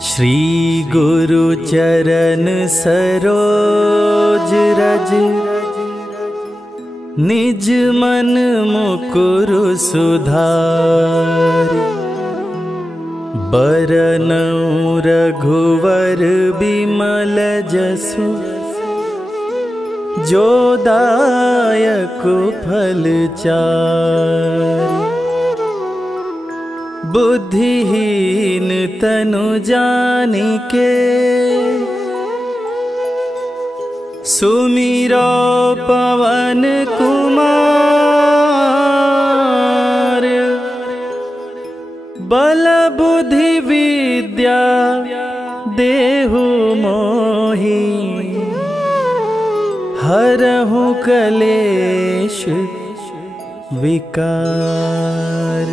श्री गुरु चरण सरोज रज, निज मन मुकुरु सुधारि। बरनउँ रघुवर बिमल जसु, जो दायक फल चारि। बुद्धिहीन तनु जानिके, सुमिरो पवन कुमार। बल बुद्धि विद्या देहु मोहि, हरहु कलेश विकार।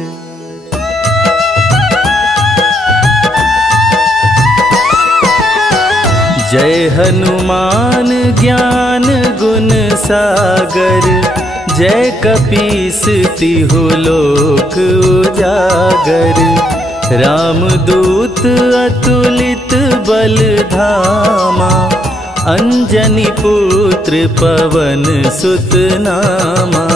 जय हनुमान ज्ञान गुण सागर, जय कपीस तिहु लोक उजागर। रामदूत अतुलित बल धामा, अंजनी पुत्र पवन सुत नामा।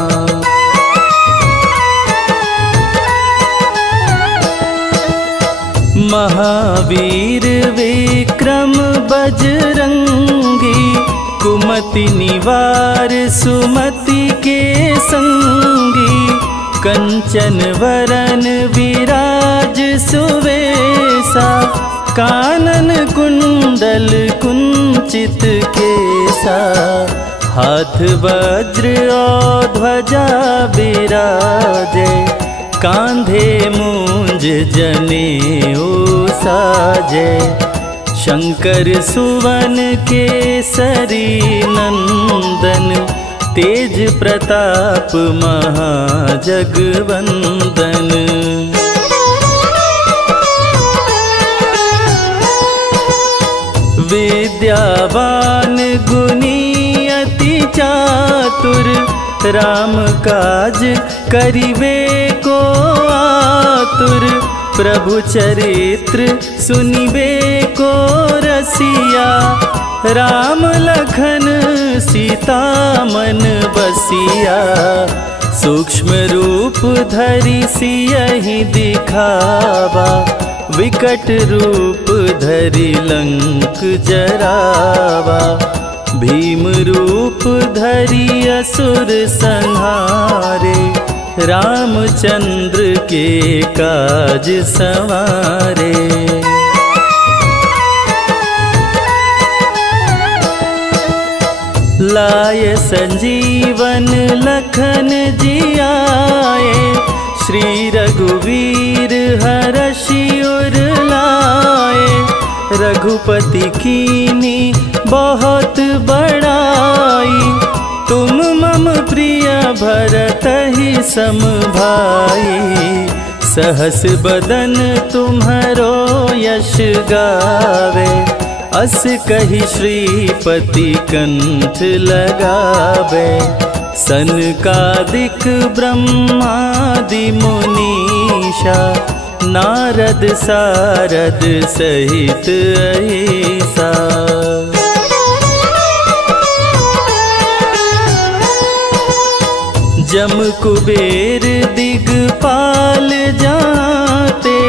महावीर विक्रम बजरंगी, कुमति निवार सुमति के संगी। कंचन वरन विराज सुवेसा, कानन कुंडल कुंचित केसा। हाथ वज्र और ध्वजा बिराजे, कांधे मूंज जनेऊ साजे। शंकर सुवन केसरी नंदन, तेज प्रताप महाजगवंदन। विद्यावान गुणी अति चातुर, राम काज करिवे को आतुर। प्रभु चरित्र सुनिबे को रसिया, राम लखन सीता मन बसिया। सूक्ष्म रूप धरि सियहि दिखावा, विकट रूप धरि लंक जरावा। भीम रूप धरि असुर संहारे, रामचंद्र के काज सवारे। लाय संजीवन लखन जियाए, श्री रघुवीर हरषि उर लाए। रघुपति कीनी बहुत बड़ाई, तुम मम प्रिय भरतहि सम भाई। सहस बदन तुम्हरो यश गावे, अस कहि श्रीपति कंठ लगावे। सनकादिक ब्रह्मादि मुनीषा, नारद सारद सहित अहिसा। जम कुबेर दिगपाल जाते,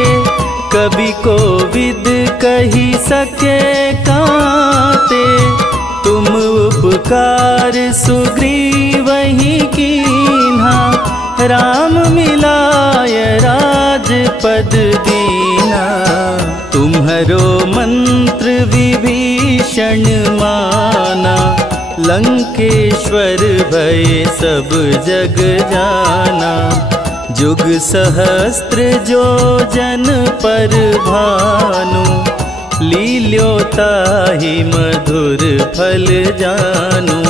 कवि कोविद कहि सके काते। तुम उपकार सुग्रीवहि कीन्हा, राम मिलाय राजपद दीना। तुम्हरो मंत्र विभीषण माना, लंकेश्वर भय सब जग जाना। जुग सहस्त्र जो जन पर भानु, लील्योताहि मधुर फल जानू।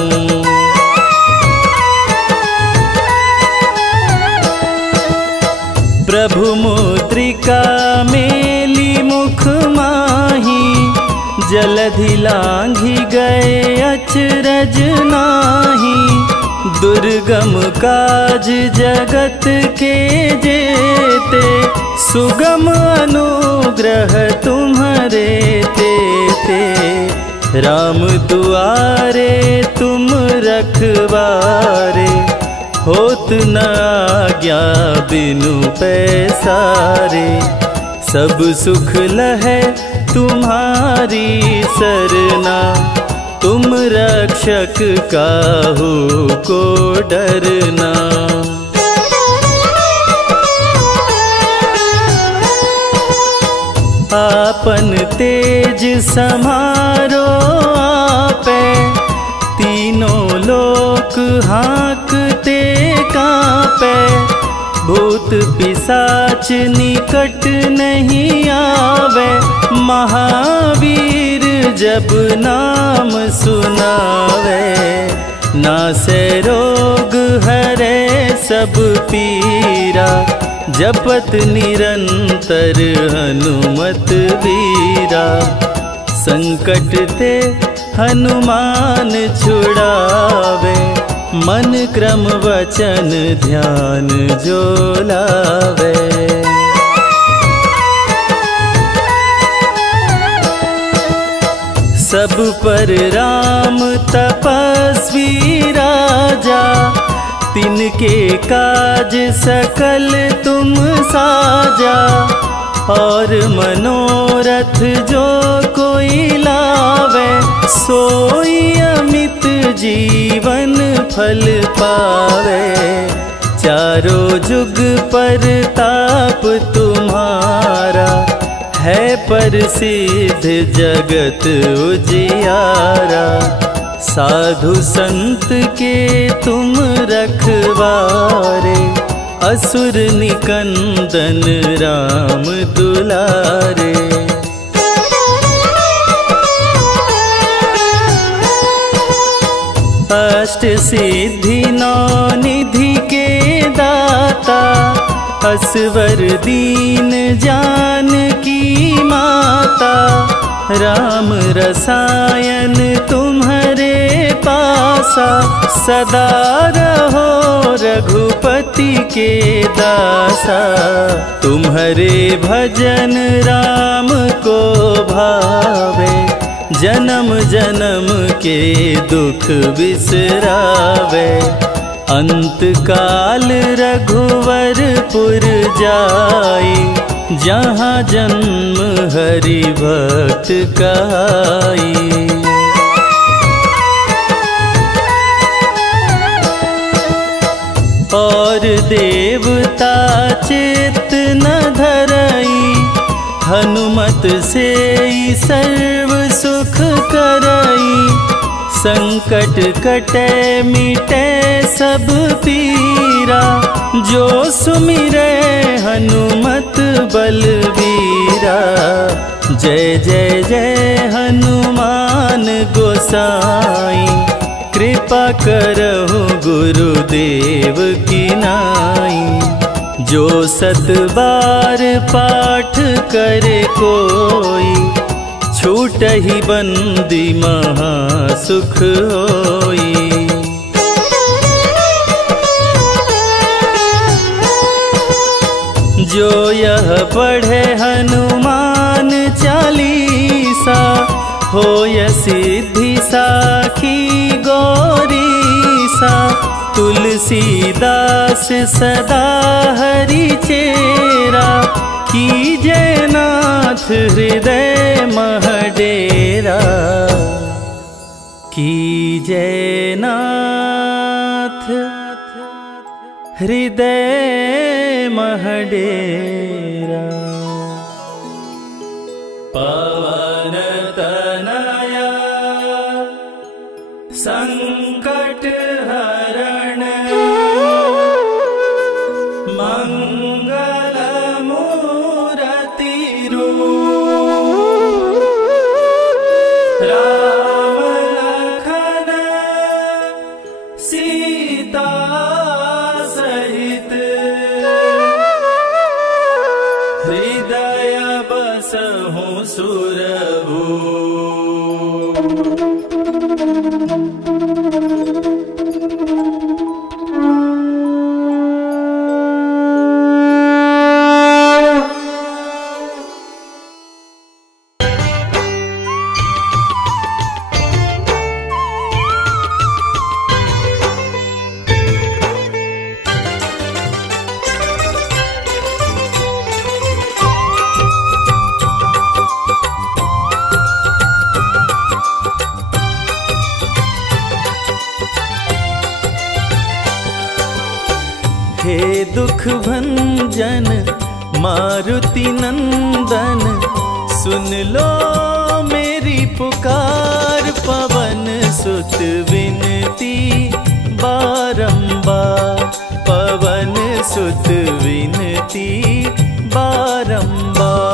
प्रभु मुद्रिका मेली मुख माही, जलधि लांघि गए अचरज नाही। दुर्गम काज जगत के जेते, सुगम अनुग्रह तुम्हारे ते राम दुआरे तुम रखवारे, होत न आज्ञा बिनु पैसारे। सब सुख लहै तुम्हारी सरना, तुम रक्षक काहू को डरना। आपन तेज समारो आपे, तीनों लोक हाँकते कांपे। भूत पिशाच निकट नहीं आवे, महावीर जब नाम सुनावे। नासे रोग हरे सब पीरा, जपत निरंतर हनुमत वीरा। संकट ते हनुमान छुड़ावे, मन क्रम वचन ध्यान जो लावे। सब पर राम तपस्वी राजा, तिनके काज सकल तुम साजा। और मनोरथ जो कोई लावे, सोई अमित जीवन फल पावे। चारों जुग पर ताप तुम्हारा, है प्रसिद्ध जगत उजियारा। साधु संत के तुम रखवारे, असुर निकंदन राम दुलारे। अष्ट सिद्धि नौ निधि के दाता, असवर दीन जानकी माता। राम रसायन तुम्हारे पासा, सदा रहो रघुपति के दासा। तुम्हारे भजन राम को भावे, जन्म जन्म के दुख बिसरावे। अंत काल रघुवरपुर जाई, जहाँ जन्म हरि भक्त कहाई। और देवता चित्त न धरई, हनुमत से सर्व सुख करई। संकट कटे मिटे सब पीरा, जो सुमिरे हनुमत बलबीरा। जय जय जय हनुमान गोसाई, कृपा करहु गुरुदेव की नाई। जो सत बार पाठ करे कोई, छूटहि बंदी महा सुख होई। जो यह पढ़े हनुमान चालीसा, होय सिद्धि साखी गौरीसा। तुलसीदास सदा हरि चेरा, कीजय नाथ हृदय मह डेरा। कीजय नाथ हृदय मह डेरा। पवन तनया संकट हरण, मंगल मूरति रूप। राम लखन सीता सहित, हृदय बसहु सुरभूप। दुख भंजन मारुति नंदन, सुन लो मेरी पुकार। पवन सुत विनती बारंबार, पवन सुत विनती बारंबार।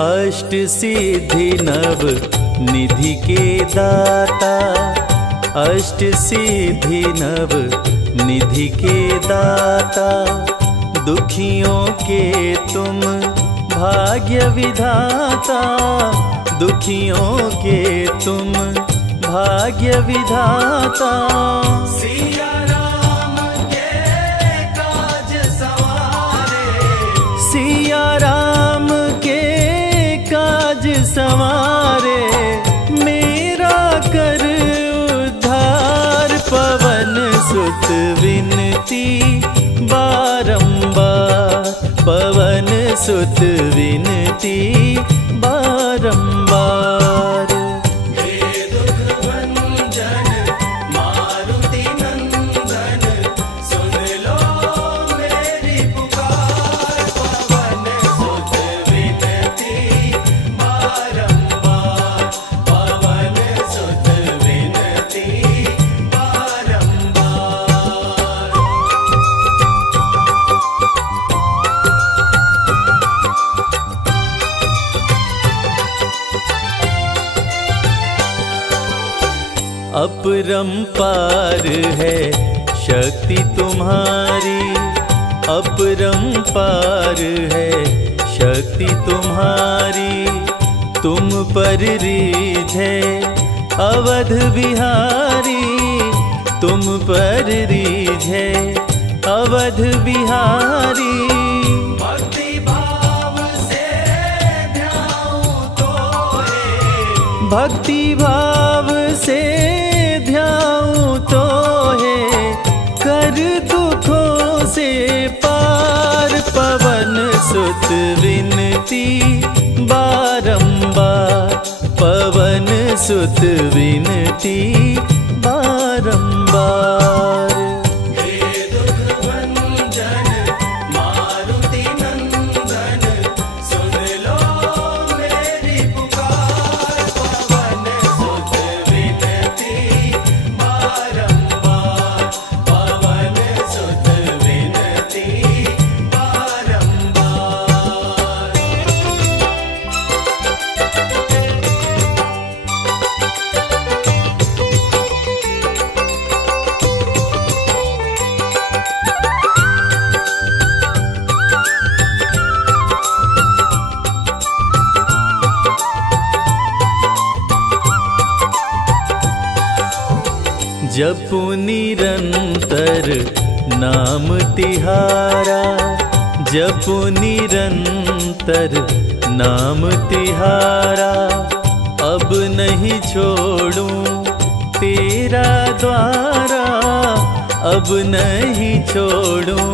अष्ट सिद्धि नव निधि के दाता, अष्ट सिद्धि नव निधि के दाता। दुखियों के तुम भाग्य विधाता, दुखियों के तुम भाग्य विधाता। सिया राम के काज सवारे, सिया राम के काज सवारे, मेरा कर उद्धार। पवन सुत विनती बारंबार, पवन सुत विनती बारंबार। अपरंपार है शक्ति तुम्हारी, अपरंपार है शक्ति तुम्हारी। तुम पर रीझे अवध बिहारी, तुम पर रीझे अवध बिहारी। भक्ति भाव से ध्याऊं तोहे, भक्ति भाव से ध्याऊं तोहे, कर दुखों से पार। पवन सुत विनती बारंबार, पवन सुत विनती बारंबार। जपु निरंतर नाम तिहारा, जपु निरंतर नाम तिहारा। अब नहीं छोड़ूं तेरा द्वारा, अब नहीं छोड़ूं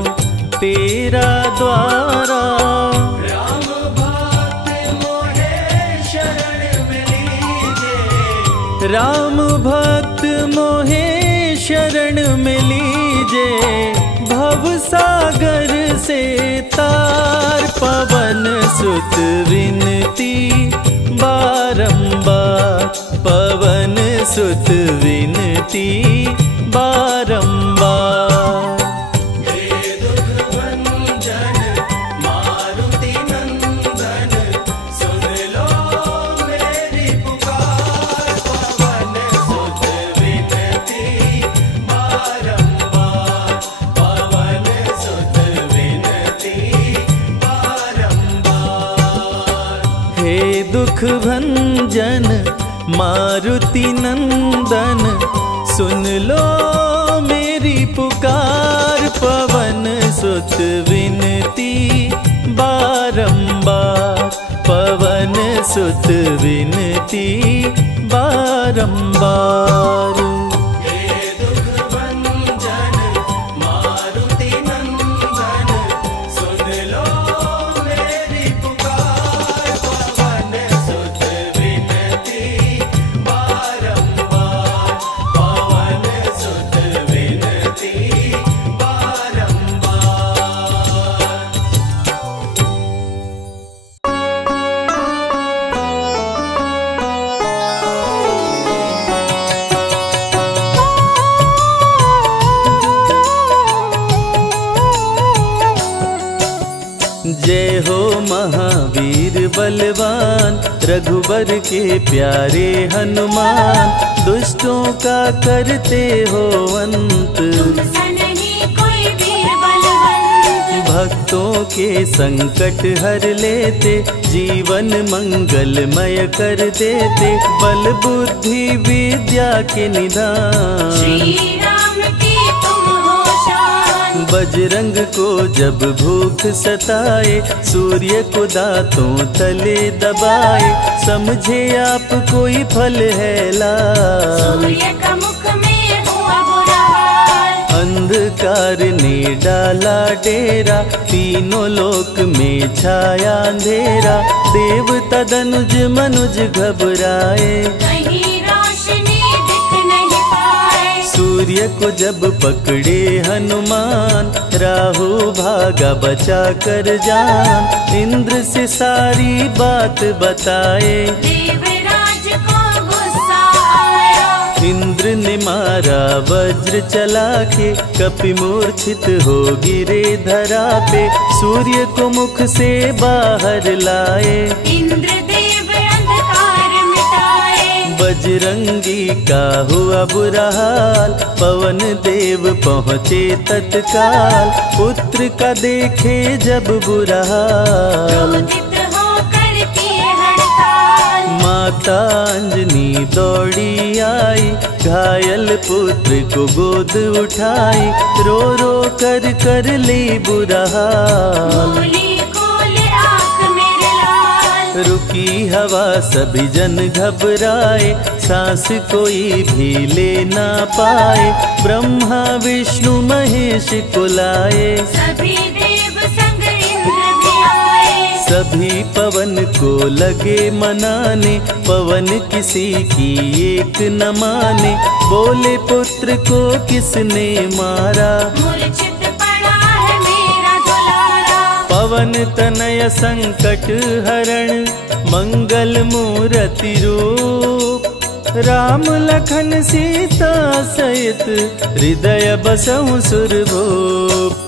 तेरा द्वारा। राम भक्त मोहे शरण में लीजे, राम भक्त मोहे शरण में लीजे। भव सागर से तार, पवन सुत विनती बारंबार, पवन सुत विनती बारंबार। दुख भंजन मारुति नंदन, सुन लो मेरी पुकार। पवन सुत विनती बारंबार, पवन सुत विनती बारंबार। जय हो महावीर बलवान, रघुबर के प्यारे हनुमान। दुष्टों का करते हो अंत, कोई वीर बलवंत। भक्तों के संकट हर लेते, जीवन मंगलमय कर देते। बल बुद्धि विद्या के निधान, श्री राम की तुम हो शान। बजरंग को जब भूख सताए, सूर्य को दांतों तले दबाए। समझे आप कोई फल है लाल, सूर्य का मुख में हुआ बुरा हाल। अंधकार ने डाला डेरा, तीनों लोक में छाया अंधेरा। देवता दनुज मनुज घबराए, सूर्य को जब पकड़े हनुमान। राहु भागा बचा कर जान, इंद्र से सारी बात बताए। देवराज को गुस्सा आया, इंद्र ने मारा वज्र चला के। कपि मूर्छित हो गिरे धरा पे, सूर्य को मुख से बाहर लाए। इंद्र बजरंगी का हुआ बुरा हाल, पवन देव पहुँचे तत्काल। पुत्र का देखे जब बुरा हाल, माता अंजनी दौड़ी आई। घायल पुत्र को गोद उठाई, रो रो कर कर ली बुरा हाल। रुकी हवा सभी जन घबराए, सांस कोई भी ले ना पाए। ब्रह्मा विष्णु महेश को लाए, सभी देव संग इंद्र भी आए। सभी पवन को लगे मनाने, पवन किसी की एक न माने। बोले पुत्र को किसने मारा, पवन तनय संकट हरण। मंगल मूर्ति रूप, राम लखन सीता सहित। हृदय बसहु सुरभूप,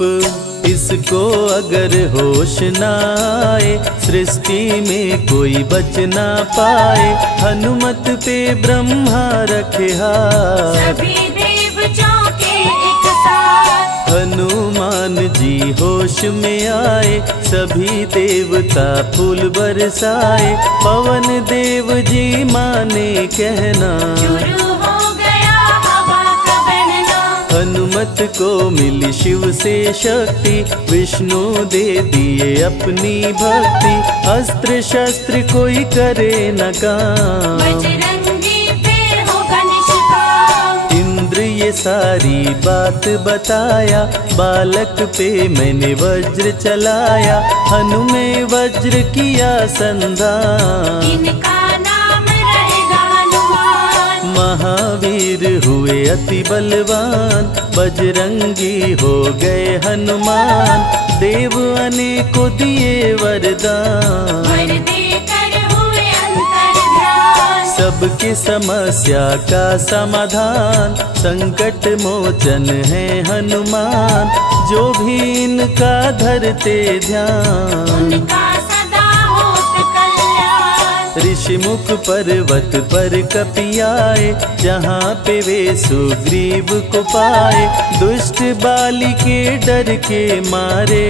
इसको अगर होश न आए। सृष्टि में कोई बच ना पाए, हनुमत पे ब्रह्मा रखे हाथ। हनुमान जी होश में आए, सभी देवता फूल बरसाए। पवन देव जी माने कहना, शुरू हो गया हवा का बहना। हनुमत को मिली शिव से शक्ति, विष्णु दे दिए अपनी भक्ति। अस्त्र शस्त्र कोई करे न काम, ये सारी बात बताया। बालक पे मैंने वज्र चलाया, हनुमे वज्र किया संधान। इनका नाम रहेगा हनुमान, महावीर हुए अति बलवान। बजरंगी हो गए हनुमान, देव अनेको दिए वरदान। सबकी समस्या का समाधान, संकट मोचन है हनुमान। जो भी इनका धरते ध्यान, उनका सदा होत कल्याण। ऋषि मुख पर्वत पर कपि आए, जहाँ पे वे सुग्रीव को पाए। दुष्ट बाली के डर के मारे,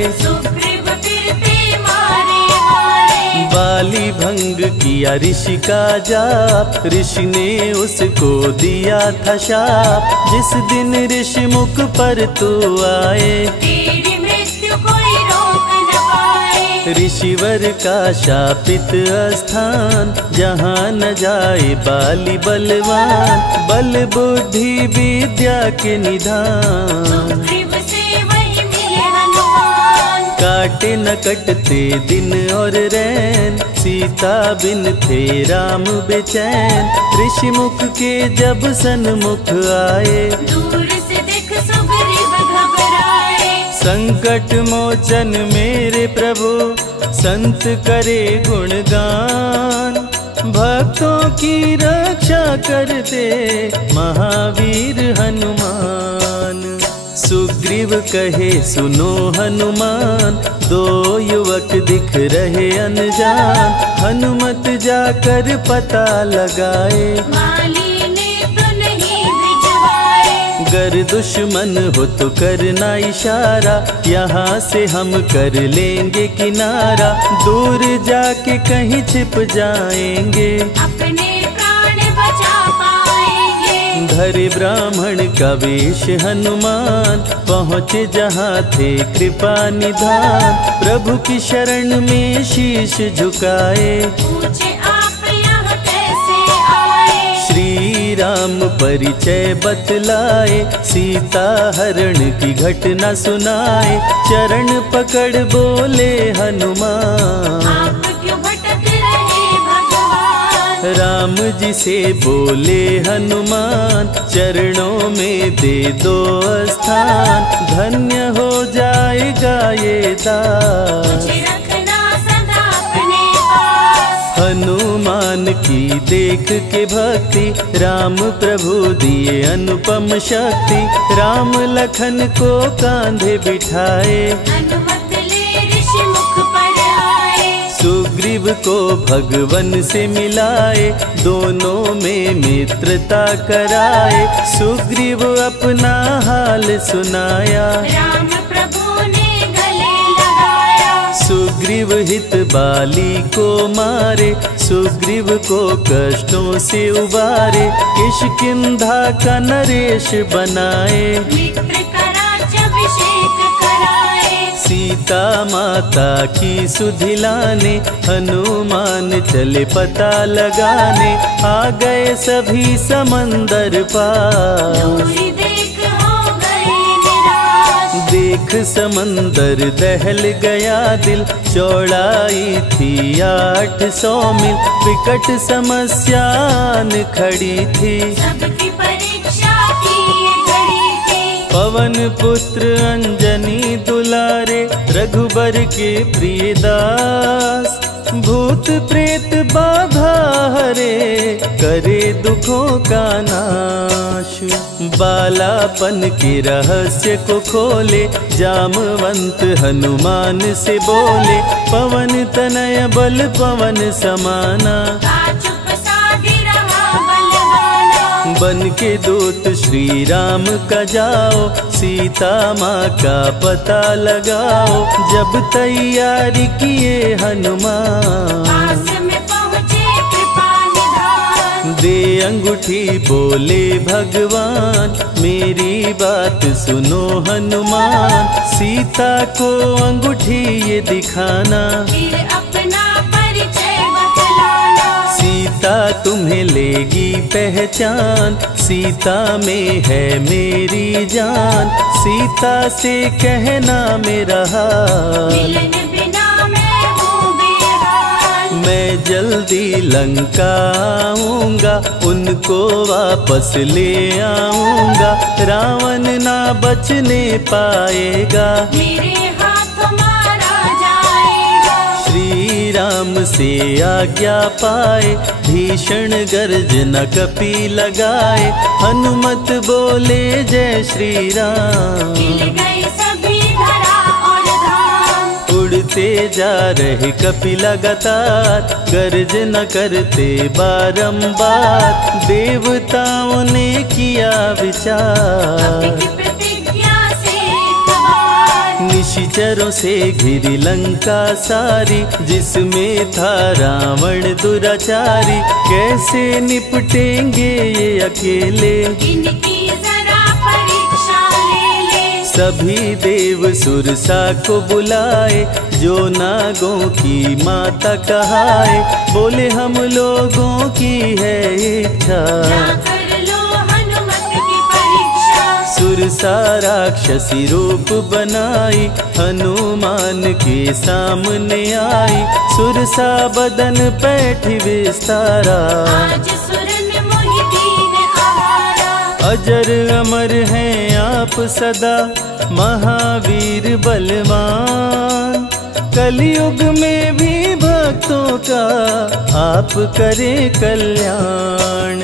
बाली भंग किया ऋषि का जाप, ऋषि ने उसको दिया था शाप। जिस दिन ऋषि मुख पर तू आए, तेरी मृत्यु कोई रोक न पाए। ऋषिवर का शापित स्थान, जहाँ न जाए बाली बलवान। बल बुद्धि विद्या के निधान, सुग्रीव से वही मिले हनुमान। काटे न कटते दिन और रैन, सीता बिन थे राम बेचैन। ऋषि मुख के जब सन्मुख आए, दूर से देख सुग्रीव घबराए। संकट मोचन मेरे प्रभु, संत करे गुणगान। भक्तों की रक्षा करते महावीर हनुमान। सुग्रीव कहे सुनो हनुमान, दो युवक दिख रहे अनजान। हनुमत जाकर पता लगाए, माली ने तो नहीं भिजवाए। गर दुश्मन हो तो करना इशारा, यहाँ से हम कर लेंगे किनारा। दूर जाके कहीं छिप जाएंगे, अपने प्राण बचा पाएंगे। धरे ब्राह्मण का वेश हनुमान, पहुँचे जहाँ थे कृपा निधान। प्रभु की शरण में शीश झुकाए, पूछे आप यहाँ कैसे आए। श्री राम परिचय बतलाए, सीता हरण की घटना सुनाए। चरण पकड़ बोले हनुमान, आप क्यों भटक रहे भगवान। राम जी से बोले हनुमान, चरणों में दे दो स्थान। धन्य हो जाएगा ये दास, मुझे रखना सदा अपने पास। हनुमान की देख के भक्ति, राम प्रभु दिए अनुपम शक्ति। राम लखन को कांधे बिठाए, अनुमत ले ऋषि मुख पर आए। सुग्रीव को भगवन से मिलाए, दोनों में मित्रता कराए। सुग्रीव अपना हाल सुनाया, राम प्रभु ने गले लगाया। सुग्रीव हित बाली को मारे, सुग्रीव को कष्टों से उबारे। किष्किंधा का नरेश बनाए, मित्र का राज्याभिषेक कराए। सीता माता की सुधि लाने, हनुमान चले पता लगाने। आ गए सभी समंदर पार, दूरी देख हो गए निराश। देख समंदर दहल गया दिल। चौड़ाई थी 800 मील, विकट समस्यान खड़ी थी। सबकी परीक्षा की ये घड़ी थी। पवन पुत्र अंजनी दुलारे, रघुबर के प्रिय दास। भूत प्रेत बाधा हरे, करे दुखों का नाश। बालापन के रहस्य को खोले, जामवंत हनुमान से बोले। पवन तनय बल पवन समाना, चुप साधी रहा बलवाना। बन के दूत श्री राम का जाओ, सीता माँ का पता लगाओ। जब तैयारी किए हनुमान, पास में पहुँचे कृपा निधान। दे अंगूठी बोले भगवान, मेरी बात सुनो हनुमान। सीता को अंगूठी ये दिखाना, फिर अपना परिचय बतलाना। सीता तुम्हें लेगी पहचान। सीता में है मेरी जान, सीता से कहना मेरा हाल। मिलन बिना मैं हूँ बेहाल। मैं जल्दी लंका आऊंगा, उनको वापस ले आऊंगा। रावण ना बचने पाएगा, मेरे हाथ मारा जाएगा। श्री राम से आज्ञा पाए, भीषण गर्जना कपि लगाए। हनुमत बोले जय श्री राम, मिल गए सभी धरा और धाम। उड़ते जा रहे कपि लगातार, गर्जना करते बारंबार। देवताओं ने किया विचार, कपि की प्रतिज्ञा से एक बार। निश निशाचरों से घिरी लंका सारी, जिसमें था रावण दुराचारी। कैसे निपटेंगे ये अकेले, इनकी जरा परीक्षा ले ले। सभी देव सुरसा को बुलाए, जो नागों की माता कहाए। बोले हम लोगों की है इच्छा, कर लो हनुमत की परीक्षा। सुरसा राक्षसी रूप बनाई, हनुमान के सामने आई। सुरसा बदन पैठ विस्तारा, आज सुरन मोहि दीन आहारा। अजर अमर हैं आप सदा, महावीर बलवान। कलयुग में भी भक्तों का आप करें कल्याण।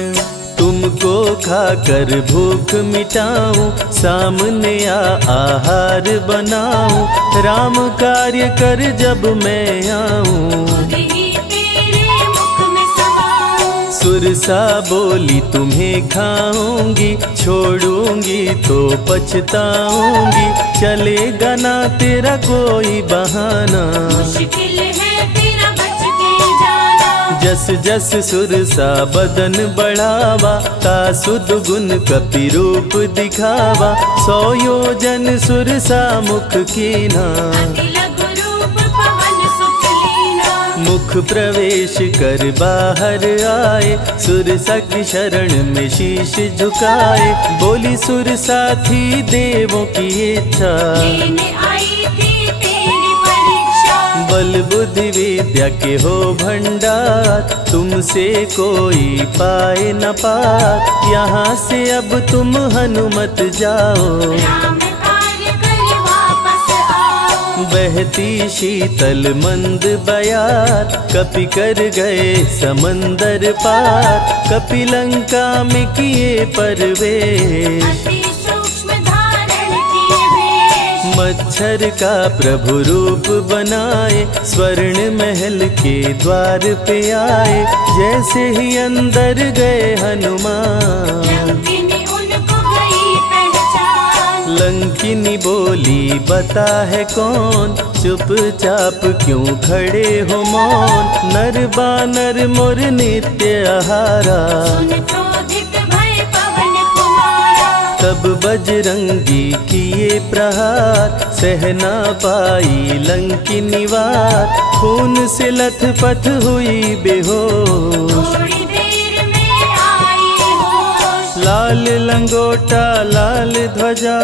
तुमको खाकर भूख मिटाऊं, सामने आहार बनाऊं। राम कार्य कर जब मैं आऊं, खुद ही तेरे मुख में समाऊं। सुरसा बोली तुम्हें खाऊंगी, छोड़ूंगी तो पछताऊंगी। चलेगा ना तेरा कोई बहाना, मुश्किल है तेरा बच के जाना। जस जस सुरसा बदन बढ़ावा, तासुद गुण कपि रूप दिखावा। 100 योजन सुरसा मुख कीना, अति लघु रूप पवन सुख लीना। मुख प्रवेश कर बाहर आए, सुरसा की शरण में शीश झुकाए। बोली सुरसा थी देवों की इच्छा, लेने आई थी तेरी परीक्षा। बल बुद्धि विद्या के हो भंडार, तुमसे कोई पाए न पार। यहाँ से अब तुम हनुमत जाओ, राम कार्य कर वापस आओ। बहती शीतल मंद बयार, कपि कर गए समंदर पार। कपि लंका में किए प्रवेश, अति सूक्ष्म धारण किए वेश। मच्छर का प्रभु रूप बनाए, स्वर्ण महल के द्वार पे आए। जैसे ही अंदर गए हनुमान, लंकिनी उनको गई पहचान। लंकिनी बोली बता है कौन, चुपचाप क्यों खड़े हो मौन। नर बानर मोर नित्य आहारा, सुन क्रोधित भय पवन कुमारा। तब बजरंगी किए प्रहार, सहना पाई लंकिनी वार। खून से लथपथ हुई बेहोश, थोड़ी देर में आई होश। लाल लंगोटा लाल ध्वजा,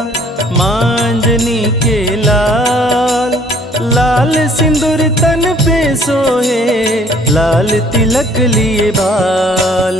मांजनी के लाल। लाल सिंदूर तन पे सोहे, लाल तिलक लिए बाल।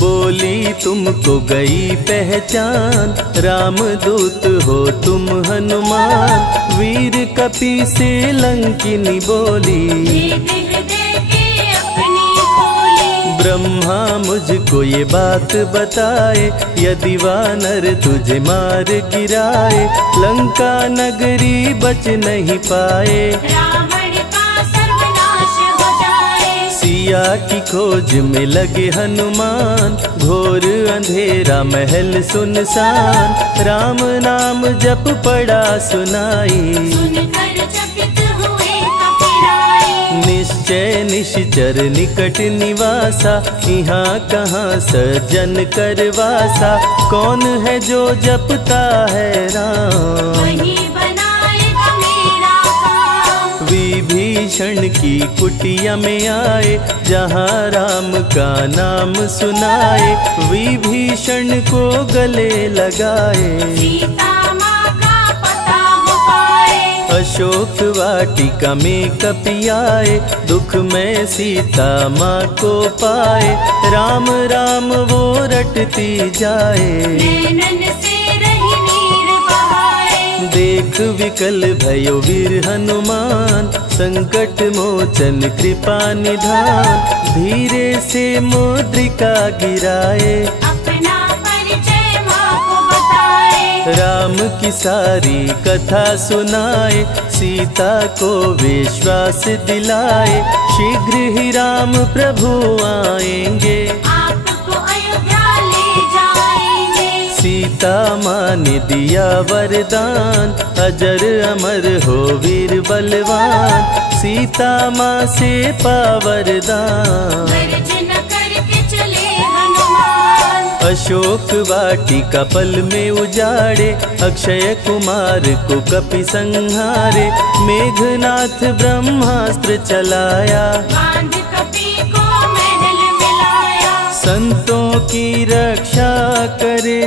बोली तुमको गई पहचान, रामदूत हो तुम हनुमान। वीर कपि से लंकिनी बोली, हृदय के अपनी खोली। ब्रह्मा मुझको ये बात बताए, यदि वानर तुझे मार गिराए। लंका नगरी बच नहीं पाए, रावण का सर्वनाश हो जाए। सिया की खोज में लगे हनुमान, घोर अंधेरा महल सुनसान। राम नाम जप पड़ा सुनाई, सुनकर चकित हुए कपिराए। निश्चय निश्चर निकट निवासा, यहाँ कहाँ सज्जन करवासा। कौन है जो जपता है राम, वही बनाएगा मेरा काम। विभीषण की कुटिया में आए, जहाँ राम का नाम सुनाए। विभीषण को गले लगाए, सीता माँ का पता हो पाए। अशोक वाटिका में कपि आए, दुख में सीता माँ को पाए। राम राम वो रटती जाए, नैनन से रही नीर बहाए। देख विकल भयो वीर हनुमान, संकट मोचन कृपा निधान। धीरे से मुद्रिका गिराए, अपना परिचय माँ को बताए। राम की सारी कथा सुनाए। सीता को विश्वास दिलाए, शीघ्र ही राम प्रभु आएंगे। आपको अयोध्या ले जाएंगे। सीता माँ ने दिया वरदान, अजर अमर हो वीर बलवान। सीता माँ से पा वरदान, गर्जन करके चले हनुमान। अशोक वाटिका पल में उजाड़े, अक्षय कुमार को कपि संहारे। मेघनाथ ब्रह्मास्त्र चलाया, बांध कपि को महल मिलाया। संतों की रक्षा करे,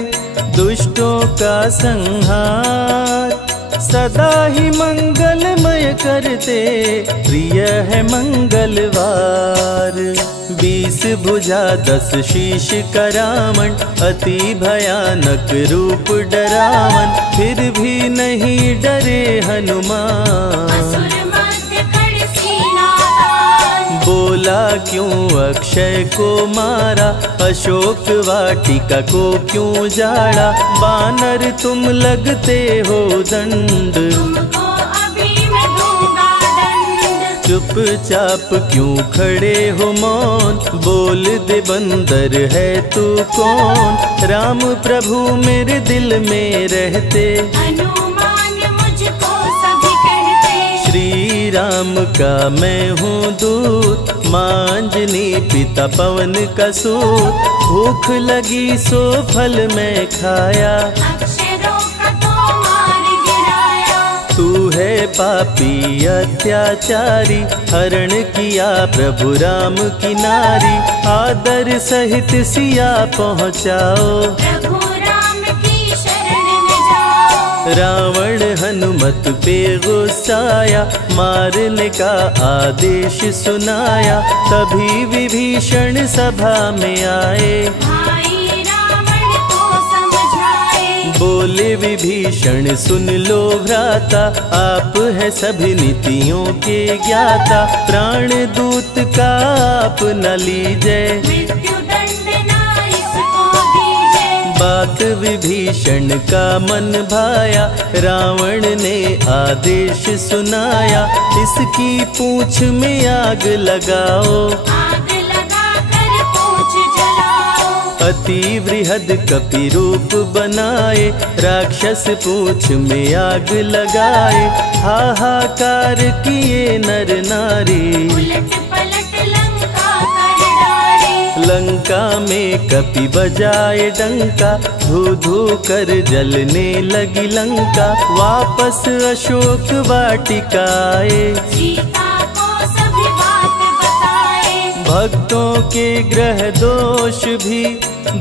दुष्टों का संहार। सदा ही मंगलमय करते, प्रिय है मंगलवार। 20 भुजा 10 शीश का रावण, अति भयानक रूप डरावन। फिर भी नहीं डरे हनुमान, असुर मध्य खड़ सीना तान। बोला क्यों अक्षय को मारा, अशोक वाटिका को क्यों जाड़ा। बानर तुम लगते हो दंड, तुमको अभी मैं दूंगा दंड। चुपचाप क्यों खड़े हो मौन, बोल दे बंदर है तू कौन। राम प्रभु मेरे दिल में रहते, हनुमान मुझको सभी कहते। श्री राम का मैं हूँ दूत, मांजनी पिता पवन का सूत। भूख लगी सो फल मैं खाया, अक्षरों का तो मार गिराया। तू है पापी अत्याचारी, हरण किया प्रभु राम की नारी। आदर सहित सिया पहुँचाओ, प्रभु राम की शरण में जाओ। रावण हनुमत पे गुस्साया, मारने का आदेश सुनाया। तभी विभीषण सभा में आए, भाई रावण को समझाए। बोले विभीषण सुन लो भ्राता, आप है सभी नीतियों के ज्ञाता। प्राण दूत का आप न लीजिए, मृत्यु दंड ना इसको दीजिए। बात विभीषण का मन भाया, रावण ने आदेश सुनाया। इसकी पूंछ में आग लगाओ, आग लगा कर पूंछ जलाओ। अति वृहद कपि रूप बनाए, राक्षस पूंछ में आग लगाए। हाहाकार किए नर नारी, उलट पलट लंका कर डाले। लंका में कपि बजाए डंका, धू धू कर जलने लगी लंका। वापस अशोक वाटिका आए, सीता को सभी बात बताए। भक्तों के ग्रह दोष भी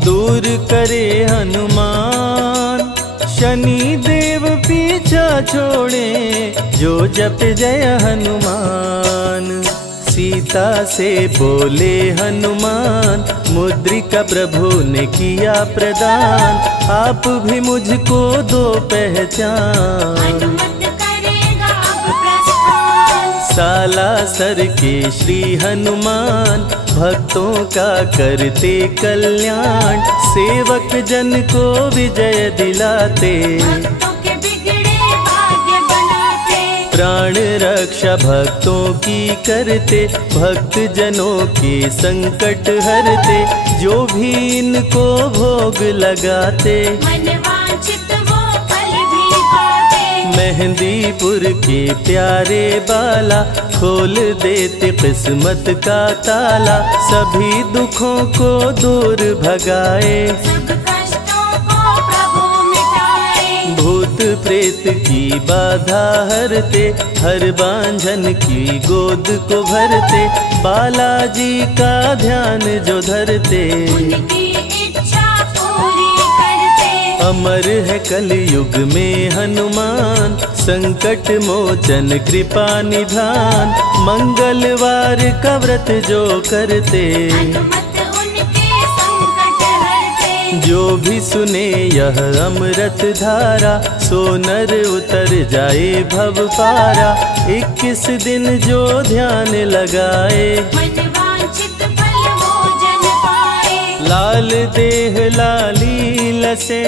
दूर करे हनुमान। शनि देव पीछा छोड़े, जो जप जय हनुमान। सीता से बोले हनुमान, मुद्रिका प्रभु ने किया प्रदान। आप भी मुझको दो पहचान, अनुमत करेगा अब प्रस्थान। सालासर के श्री हनुमान, भक्तों का करते कल्याण। सेवक जन को विजय दिलाते, भक्तों के बिगड़े भाग्य बनाते। प्राण रक्षा भक्तों की करते, भक्त जनों के संकट हरते। जो भी इनको भोग लगाते, मन वांछित वो फल भी पाते। मेहंदीपुर के प्यारे बाला, खोल देते किस्मत का ताला। सभी दुखों को दूर भगाए, सब कष्टों को प्रभु मिटाए। भूत प्रेत की बाधा हरते, हर बांझन की गोद को भरते। बालाजी का ध्यान जो धरते, उनकी इच्छा पूरी करते। अमर है कलयुग में हनुमान। संकट मोचन कृपा निधान, मंगलवार का व्रत जो करते। हनुमत उनके संकट हरते। जो भी सुने यह अमृत धारा, सो नर उतर जाए भव पारा। 21 दिन जो ध्यान लगाए, मन वांछित फल वो जन पाए। लाल देह लाली लसे,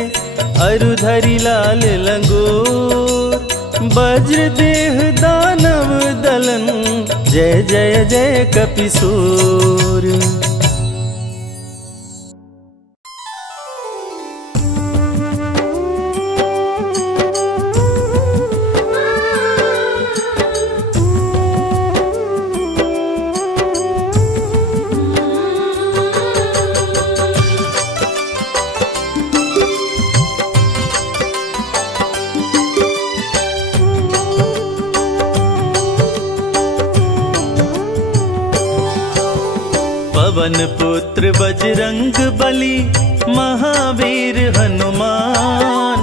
अरुधरी लाल लंगोर। वज्र देह दानव दलन, जय जय जय कपिसूर। उग्र बजरंग बली महावीर हनुमान,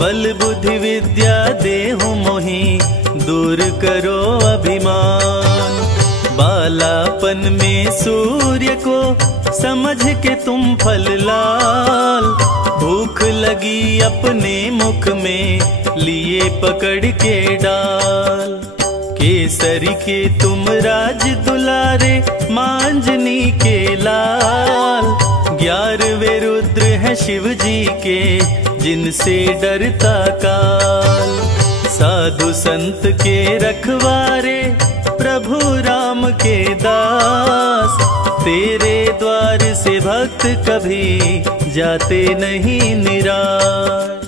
बल बुद्धि विद्या देहु मोहि दूर करो अभिमान। बालापन में सूर्य को समझ के तुम फल लाल, भूख लगी अपने मुख में लिए पकड़ के डाल। केसरी के तुम राज दुलारे मांजनी के लाल, 11वें रुद्र हैं शिव जी के जिनसे डरता काल। साधु संत के रखवारे प्रभु राम के दास, तेरे द्वार से भक्त कभी जाते नहीं निराश।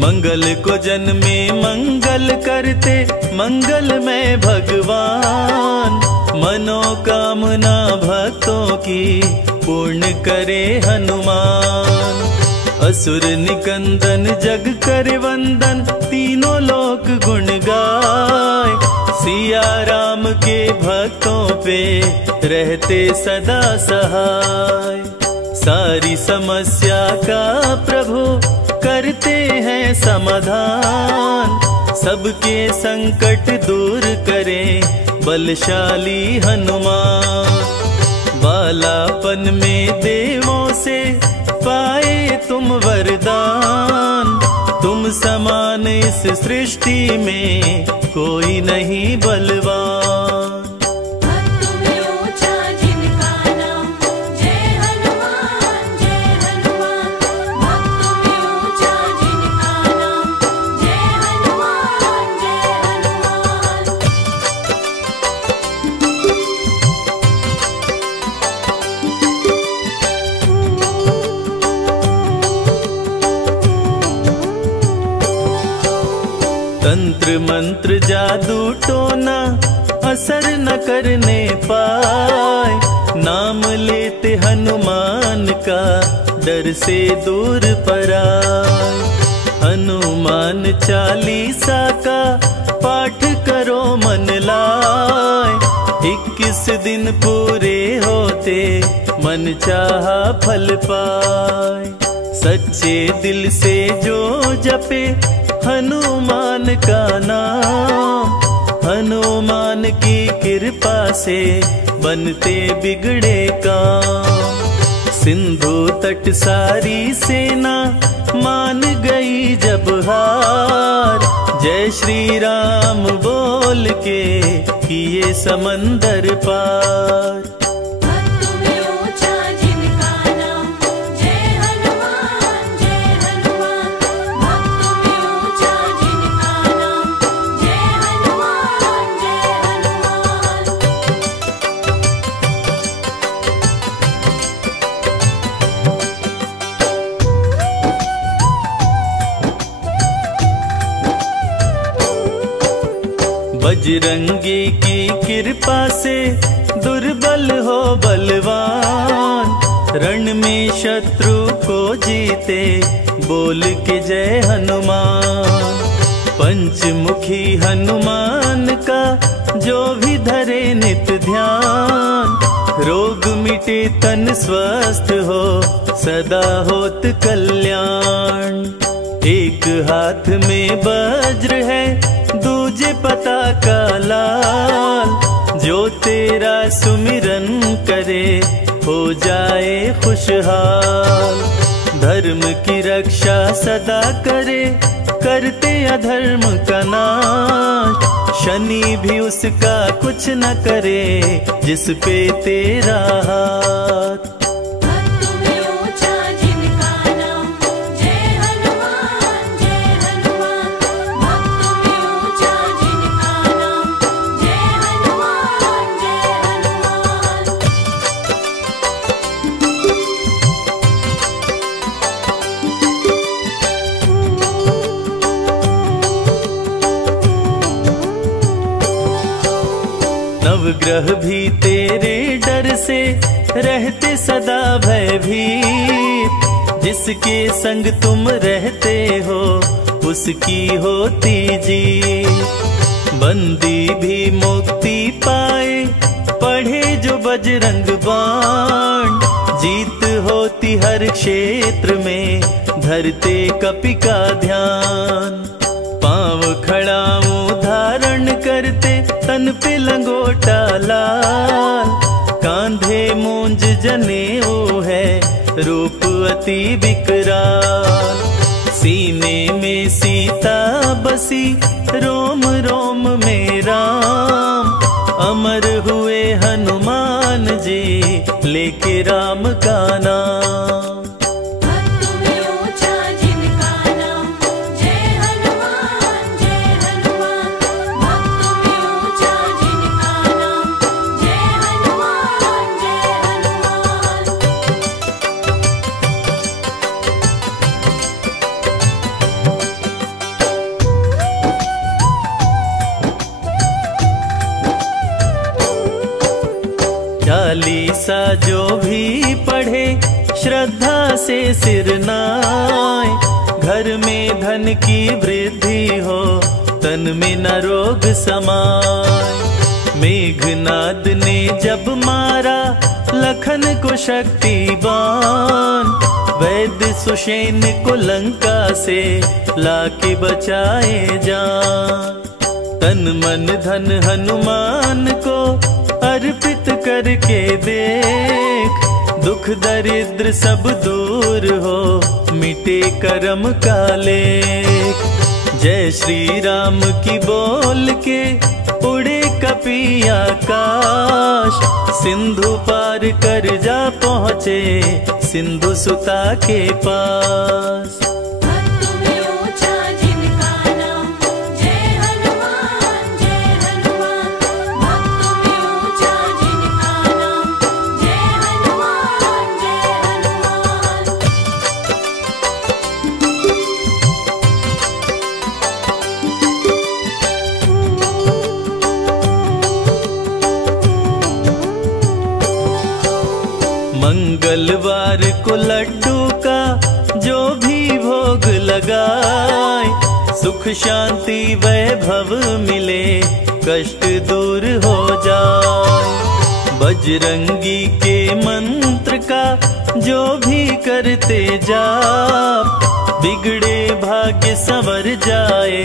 मंगल को जन्मे मंगल करते मंगल में भगवान, मनोकामना भक्तों की पूर्ण करे हनुमान। असुर निकंदन जग करे वंदन, तीनों लोक गुण गाय। सिया राम के भक्तों पे रहते सदा सहाय। सारी समस्या का प्रभु करते हैं समाधान, सबके संकट दूर करें बलशाली हनुमान। बालापन में देवों से पाए तुम वरदान, तुम समान इस सृष्टि में कोई नहीं बलवान। तंत्र मंत्र जादू टोना असर न करने पाए, नाम लेते हनुमान का डर से दूर पराए। हनुमान चालीसा का पाठ करो मन लाए, 21 दिन पूरे होते मन चाहा फल पाए। सच्चे दिल से जो जपे हनुमान का नाम, हनुमान की कृपा से बनते बिगड़े काम। सिंधु तट सारी सेना मान गई जब हार, जय श्री राम बोल के किए समंदर पार। बजरंगी की कृपा से दुर्बल हो बलवान, रण में शत्रु को जीते बोल के जय हनुमान। पंचमुखी हनुमान का जो भी धरे नित ध्यान, रोग मिटे तन स्वस्थ हो सदा होत कल्याण। एक हाथ में वज्र है दूजे पताका लाल, जो तेरा सुमिरन करे हो जाए खुशहाल। धर्म की रक्षा सदा करे करते अधर्म का नाश, शनि भी उसका कुछ न करे जिस पे तेरा हाथ। नवग्रह भी तेरे डर से रहते सदा भयभीत। जिसके संग तुम रहते हो उसकी होती जीत। बंदी भी मुक्ति पाए पढ़े जो बजरंग बाण। जीत होती हर क्षेत्र में धरते कपि का ध्यान। पांव खड़ाऊं धारण करते तन पे लंगोटा लाल। कांधे मूंज जनेऊ है रूप अति विकराल। सीने में सीता बसी रोम रोम में राम। अमर हुए हनुमान जी लेके राम का नाम। भक्त में ऊंचा जिनका नाम जय हनुमान जय हनुमान। भक्त में ऊंचा जिनका नाम जय हनुमान जय हनुमान। चालीसा जो भी पढ़े श्रद्धा से सिर नाए। घर में धन की वृद्धि हो तन में न रोग समाए। मेघनाद ने जब मारा लखन को शक्तिवान। वैद्य सुषेण को लंका से लाके बचाए जान। तन मन धन हनुमान को अर्पित करके देख। दुख दरिद्र सब दूर हो मिटे करम का लेख। जय श्री राम की बोल के उड़े कपि आकाश। सिंधु पार कर जा पहुँचे सिंधु सुता के पास। भक्त में ऊंचा जिनका नाम जय हनुमान जय हनुमान। भक्त में ऊंचा जिनका नाम जय हनुमान जय हनुमान। मंगलवार को लड्डू का जो भी भोग लगाए। सुख शांति वैभव मिले कष्ट दूर हो जाए। बजरंगी के मंत्र का जो भी करते जाप। बिगड़े भाग्य संवर जाए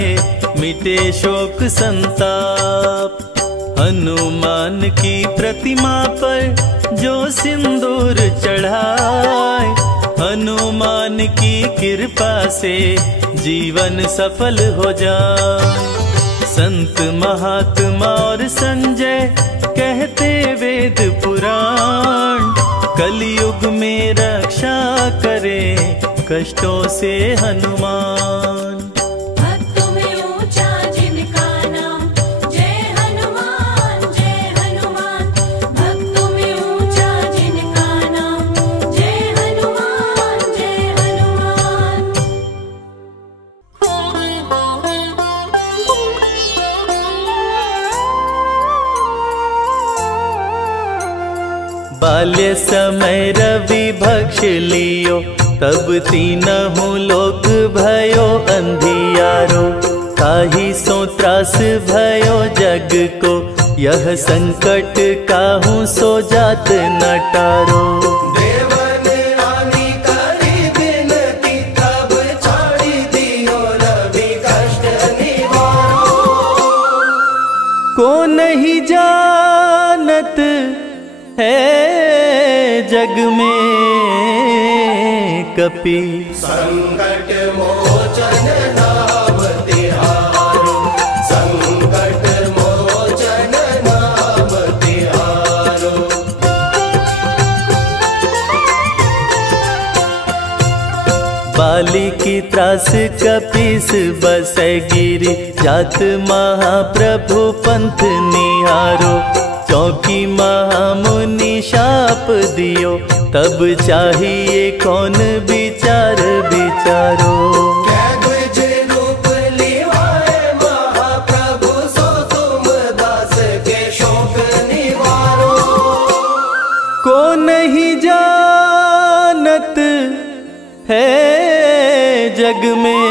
मिटे शोक संताप। हनुमान की प्रतिमा पर जो सिंदूर चढ़ाए। हनुमान की कृपा से जीवन सफल हो जाए। संत महात्मा और संजय कहते वेद पुराण। कलयुग में रक्षा करे कष्टों से हनुमान। भक्त में ऊंचा जिनका नाम जय हनुमान जय हनुमान। भक्त में ऊंचा जिनका नाम जय हनुमान जय हनुमान। बाल्य समय रवि भक्ष लियो तब तीनहु लोक भयो अंधियारो। काहि सो त्रास भयो जग को यह संकट काहू सो जात न टारो। देवन रानी करी बिनती तब छाड़ी दियो रवि कष्ट निवारो। को नहीं जानत है जग में कपि। संकट मोचन नाम तिहारो। संकट मोचन नाम तिहारो। बाली की त्रास कपीस बसै गिरि। जात महाप्रभु पंथ निहारो। चौकी महामुनि शाप दियो तब चाहिए कौन विचार विचारो। कै द्विज रूप लिवाए महाप्रभु सो तुम दास के शोक जग में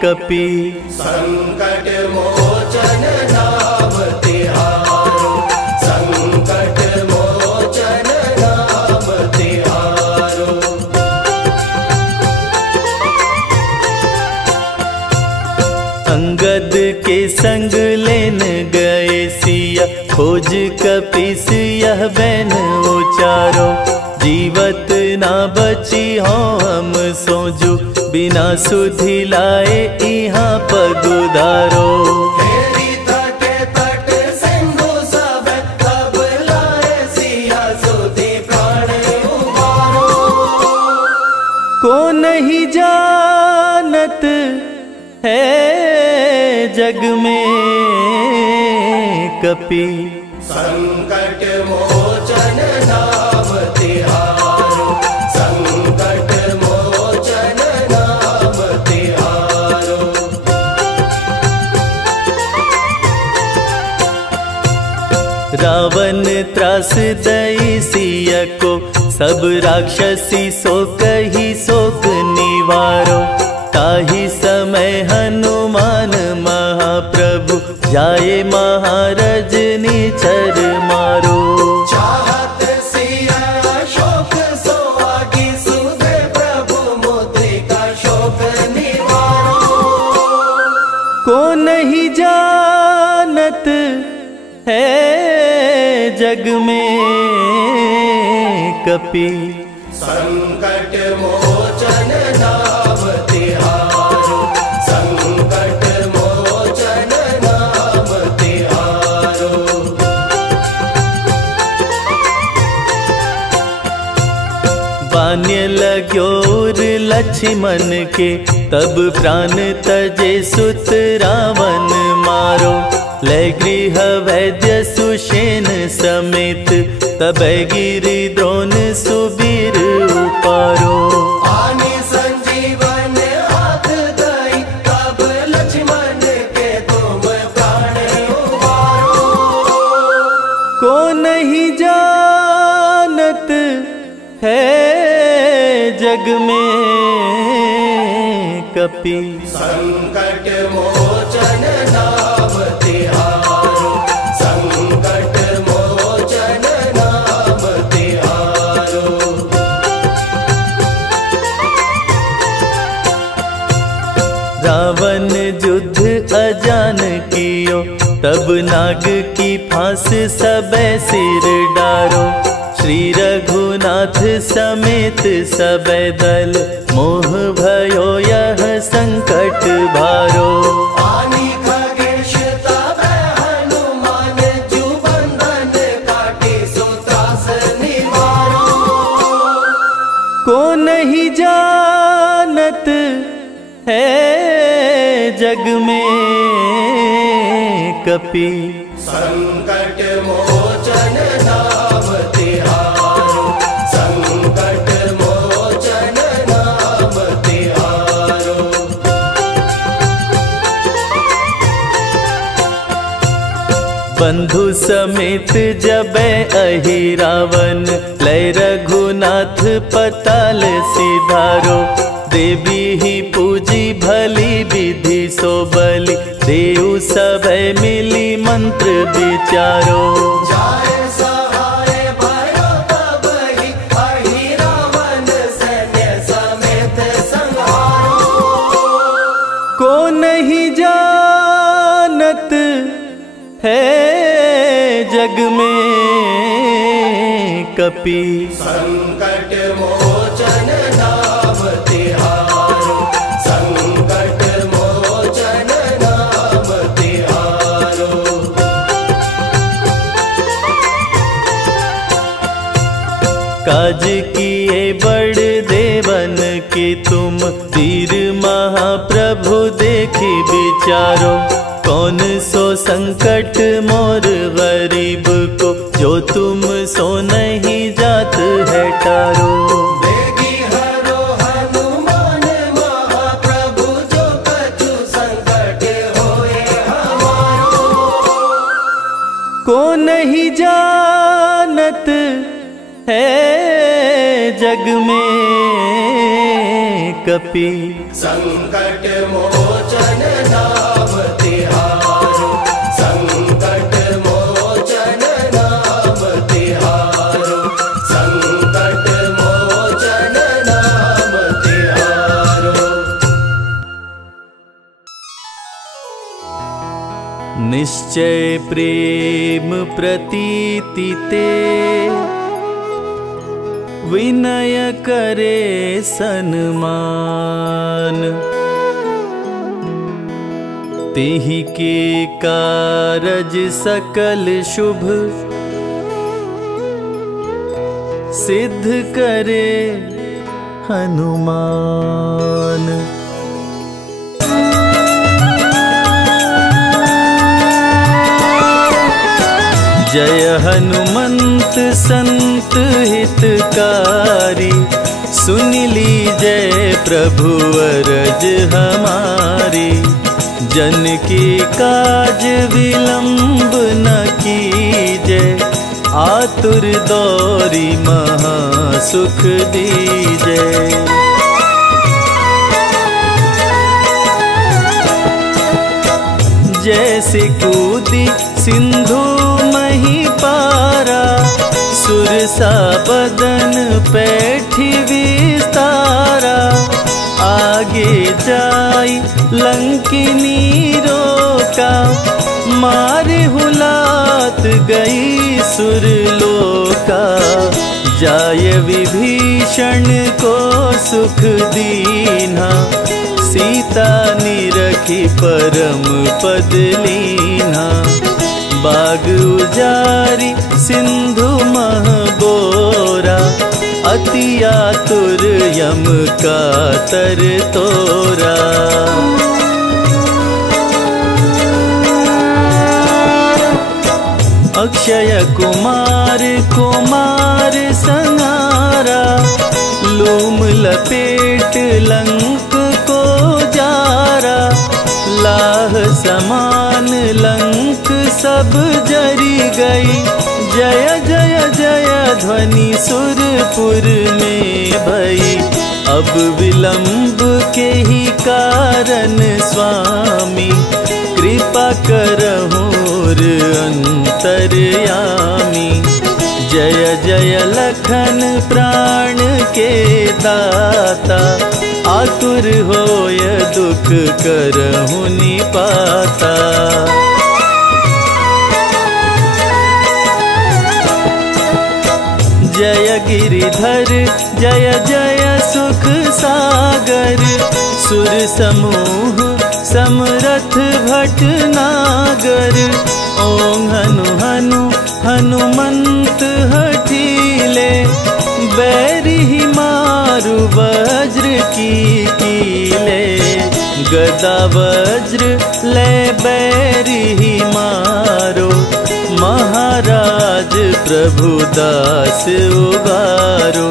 कपि संकट मोचन नाम तिहारो, संकट मोचन नाम तिहारो। अंगद के संग लेन गए सिया, खोज कपीस यह बैन उचारो। जीवत ना बची हो हम सोजू, बिना सुधि लाए यहाँ पगुधारो। हेरी तटे तट सिंधु सब, तब लाए सिया सुधि प्राण उबारो। को नहीं जानत है जग में कपि संकट मोचन नाम तिहारो, संकट मोचन नाम तिहारो। रावण त्रास दई सिया को, सब राक्षसी सो कही शोक निवारो। ताही समय हनुमान महाप्रभु, जाए महाराज निचर मारो। चाहत सिया शोक सोहागी, सुधे प्रभु मुद्रिका शोक निवारो। को नहीं जानत है जग में कपि संकट मोचन नाम तिहारो, संकट मोचन नाम तिहारो। बान्य लाग्योर लक्ष्मण के, तब प्राण तजे सुत रावण मारो। लय गृह वैद्य सुषेण समेत, तब गिरि द्रोण सुबीर उपारो। आनि संजीवन हाथ दई, तब लक्ष्मण के तुम प्राण उबारो। को नहीं जानत है जग में कपि संकट मोचन नाम तिहारो, संकट मोचन नाम तिहारो। रावण युद्ध अजान कियो, तब नाग की फांस सबे सिर डारो। श्री रघुनाथ समेत सबे दल, मोह भयो यह संकट भारो। आनि खगेश तब हनुमान, जु बंधन काटी सो त्रास निवारो। को नहीं जानत है जग में कपि संकट मोचन नाम तिहारो, संकट मोचन नाम तिहारो। बंधु समेत जबै अहि रावण, लय रघुनाथ पताल सिधारो। देवी ही पूजी भली विधि सो बलि, देव सबे मिली मंत्र विचारो। जाए सहाय भयो तब ही, अहि रावण सैन्य समेत संहारो। को नहीं जानत है जग में कपि संकट मोचन नाम तिहारो, संकट मोचन नाम तिहारो। काज किए बड़ देवन के तुम, वीर महाप्रभु देखी विचारो। कौन सो संकट मोर गरीब को, जो तुम सो नहीं जात है टारो। बेगी हरो हनुमान महाप्रभु, जो कछु संकट होए हमारो। को नहीं जानत है जग में कपि संकट मोचन नाम तिहारो, संकट मोचन नाम तिहारो, संकट मोचन नाम तिहारो। निश्चय प्रेम प्रतीति ते विनय करे सन्मान, तेहि के कारज सकल शुभ सिद्ध करे हनुमान। जय हनुमंत संत हितकारी, सुन लीजय प्रभु अरज हमारी। जन के काज विलंब न कीजय, आतुर दौरी महा सुख दीजय। जैसे कूदी सिंधु मही पारा, सुरसा बदन पैठी विस्तारा। आगे जाई लंकिनी रोका, मारे हुलात गई सुरलोका। जाय विभीषण को सुख दीना, सीता निरखी परम पद लीना। बाग उजारी सिंधु मह बोरा, अति आतुर यम का तर तोरा। अक्षय कुमार कुमार संहारा, लूम लपेट लंक को जारा। लाह समान लंक सब जरी गई, जय जय जय ध्वनि सुरपुर में भई। अब विलंब के ही कारण स्वामी, कृपा करहुर अंतर्यामी। जय जय लखन प्राण के दाता, आतुर होय दुख करहु निपाता। जय गिरिधर जय जय सुख सागर, सुर समूह समरथ भटनागर। ओं हनु हनु हनुमंत हठीले, बैरी मारु वज्र की कीले। गदा वज्र ले बैरी मारो, महाराज प्रभु दास उबारो।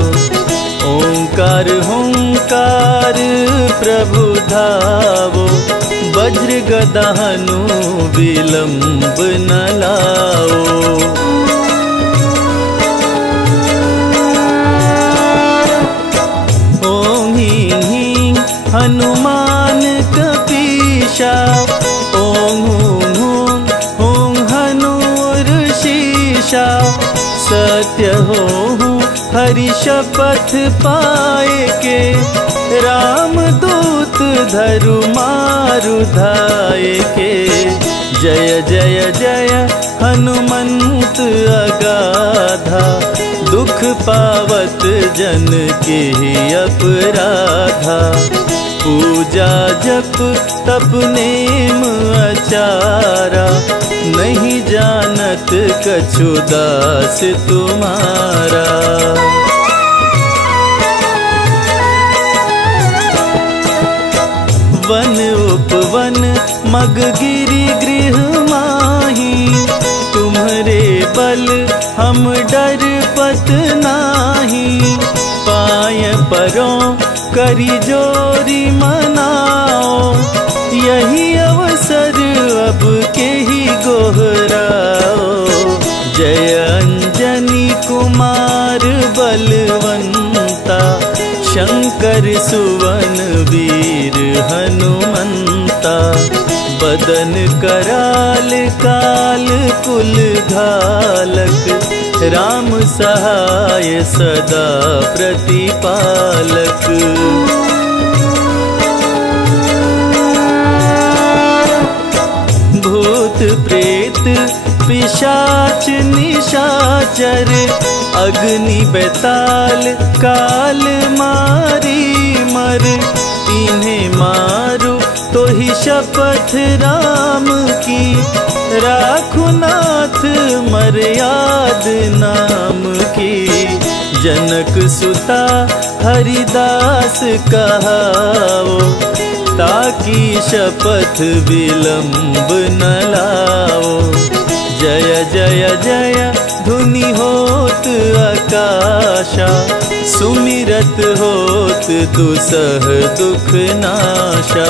ओंकार हुंकार प्रभु धावो, वज्र गदा हनु विलंब न लाओ। ओं हीं हीं हनुमान कपीशा, ओं हूं हूं हूं हनुर शीशा। सत्य हो हरि शपथ पाए के, राम दूत धरु मारु धाये के। जय जय जय हनुमंत अगाधा, दुख पावत जन के अपराधा। पूजा जप तप नेम आचारा, नहीं जानत कछु दास तुम्हारा। वन उपवन मग गिरि गृह माही, तुम्हारे बल हम डर पत नाही। पाय परों करी जोरी मनाओ, यही अवसर अब के ही गोहराओ। जय अंजनी कुमार बलवंता, शंकर सुवन बदन कराल काल कुल घालक, राम सहाय सदा प्रतिपालक। भूत प्रेत पिशाच निशाचर, अग्नि बेताल काल मारी मर। इन्हें मारू तो ही शपथ राम की, राखु नाथ मर्याद नाम की। जनक सुता हरिदास कहाओ, ताकि शपथ विलंब न लाओ। जय जय जय धुनि होत आकाशा, सुमिरत होत दुसह दुख नाशा।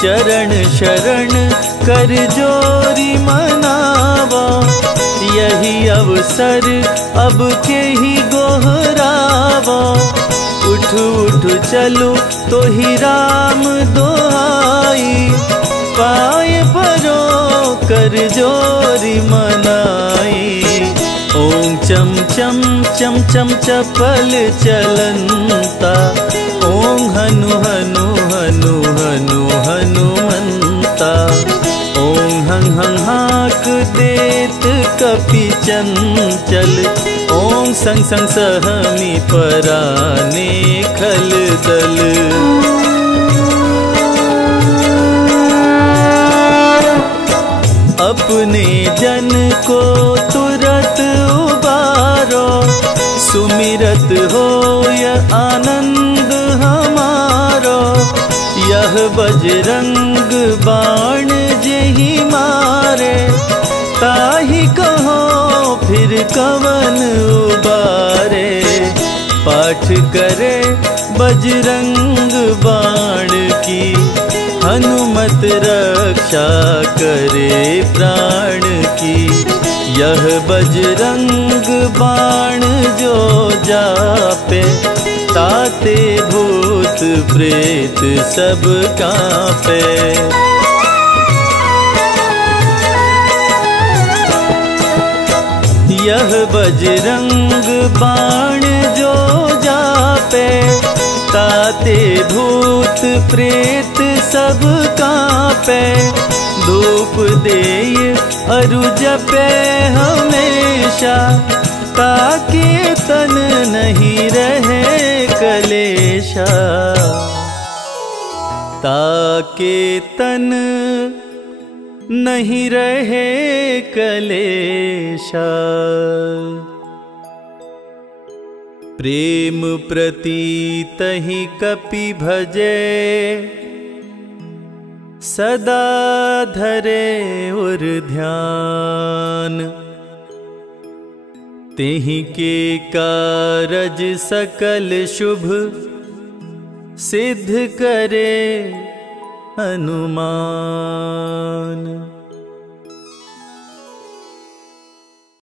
चरण शरण कर जोरी मनावा, यही अवसर अब के ही गोहरावा। उठ उठ चलो तो ही राम दोहाई, पाए परो कर जोरी मनाई। ओम चम चम चम चम चपल चलंता, ओम हनु हनु हनु हनु हनुमंता। ओम हं हं हाक देत कपि चंचल, ओम संग संग सहमी पराने खल दल। अपने जन को तुरत उबारो, सुमिरत होय आनंद हमारो। यह बजरंग बाण जेहि मारे, ताहि कहो फिर कवन उबारे। पाठ करे बजरंग बाण की, हनुमत रक्षा करे प्राण की। यह बजरंग बाण जो जापे, ताते भूत प्रेत सब कांपे। यह बजरंग बाण जो जापे, ताते भूत प्रेत सब कांपे। धूप देय अरु जपे हमेशा, ताकि तन नहीं रहे कलेशा। ताकि तन नहीं रहे कलेशा। प्रेम प्रतीत ही कपि भजे, सदा धरे उर ध्यान। तेहि के कारज सकल शुभ, सिद्ध करे हनुमान।